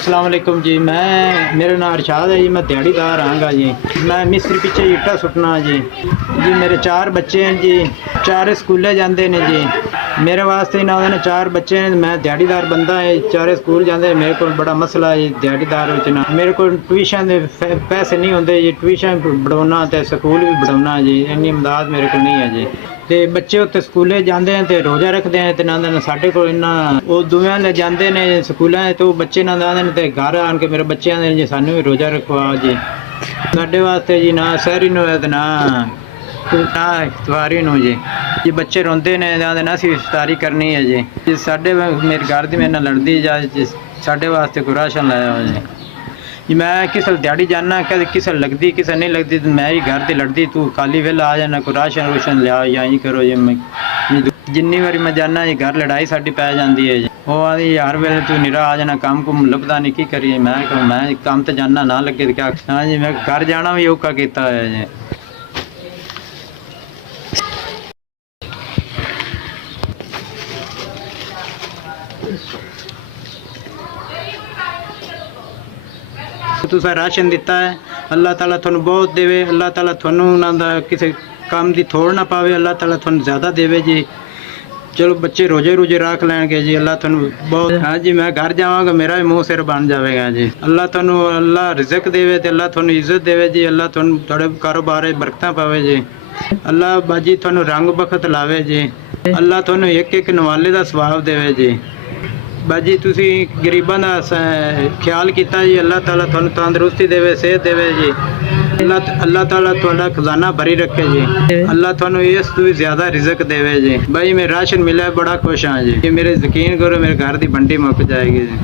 अस्सलाम वालेकुम जी। मेरा नाम अरशाद है जी। मैं दिहाड़ीदार आँगा जी। मैं मिस्त्री पीछे ईटा सुटना जी। मेरे 4 बच्चे हैं जी। 4 स्कूले जाते हैं जी। मेरे वास्ते ना उन्होंने 4 बच्चे हैं। मैं दिहाड़ीदार बंदा है। 4 स्कूल जाते। मेरे को बड़ा मसला है दिहाड़ीदार ना। मेरे को ट्यूशन के पैसे नहीं होंगे जी। ट्यूशन पढ़ाना तो स्कूल भी पढ़ाना जी। इन्नी इमदाद मेरे को नहीं है जी। ਤੇ ਬੱਚੇ ਉੱਥੇ ਸਕੂਲੇ ਜਾਂਦੇ ਨੇ ਤੇ ਰੋਜ਼ਾ ਰੱਖਦੇ ਆ ਤੇ ਨਾਲ ਸਾਡੇ ਕੋਲ ਇੰਨਾ ਉਹ ਦੋਵੇਂ ਲੈ ਜਾਂਦੇ ਨੇ ਸਕੂਲਾਂ ਤੇ ਉਹ ਬੱਚੇ ਨਾਲ ਆਉਂਦੇ ਨੇ ਤੇ ਘਰ ਆਣ ਕੇ ਮੇਰੇ ਬੱਚਿਆਂ ਦੇ ਜੀ ਸਾਨੂੰ ਵੀ ਰੋਜ਼ਾ ਰਖਵਾ ਜੀ। ਸਾਡੇ ਵਾਸਤੇ ਜੀ ਨਾ ਸਹਿਰੀ ਨੂੰ ਹੈ ਤੇ ਨਾ ਇਫਤਾਰੀ ਨੂੰ ਜੀ। ਜੇ ਬੱਚੇ ਰੋਂਦੇ ਨੇ ਆਂਦੇ ਨਾ ਅਸੀਂ ਇਫਤਾਰੀ ਕਰਨੀ ਹੈ ਜੀ। ਸਾਡੇ ਮੇਰੇ ਘਰ ਦੀ ਮੇਰੇ ਨਾਲ ਲੜਦੀ ਜਾਂ ਸਾਡੇ ਵਾਸਤੇ ਕੋਈ ਰਾਸ਼ਨ ਲਾਇਆ ਹੋਇਆ ਜੀ। मैं किस दिहाड़ी जाना कद किस लगती किस नहीं लगती तो मैं ही घर से लड़ती तू खाली वेला आ जाना कोई राशन रूशन लिया या ही करो जी। मैं जिन्नी बारी मैं जाना जी घर लड़ाई साड़ी पै जाती है जी। वो आदि हर वेले तू निरा आ जाना काम कुम लभदा नहीं की करिए। मैं काम तो जाना ना लगे तो क्या। हाँ जी मैं घर जाना भी औखा किया है जी। तुसा राशन दिता है अल्लाह ताला थानू बहुत देवे। अल्लाह ताला थानू ना किसी काम की थोड़ ना पावे। अल्लाह ताला थानू ज़्यादा देवे जी। चलो बच्चे रोजे रोजे रख लैणगे जी। अल्लाह थानू बहुत। हाँ जी मैं घर जावांगा मेरा भी मुँह सिर बन जाएगा जी। अल्लाह थानू अल्लाह रिज़क देवे ते अल्लाह थानू इज्जत देवे जी। अल्लाह थानू थोड़े कारोबार बरकतां पावे जी। अल्लाह बाजी थानू रंग बखत लावे जी। अल्लाह थानू एक एक नवाले का सवाब देवे जी। बाजी तुसी गरीबां दा ख्याल किया जी। अल्लाह ताला थानू तंदुरुस्ती देवे सेहत देवे जी। अल्लाह ताला तुहाडा खजाना भरी रखे जी। अल्लाह थानू इस तो भी ज़्यादा रिज़क देवे जी। भाई मैं राशन मिला बड़ा खुश हाँ जी। मेरे यकीन करो मेरे घर की बंडी मुक जाएगी जी।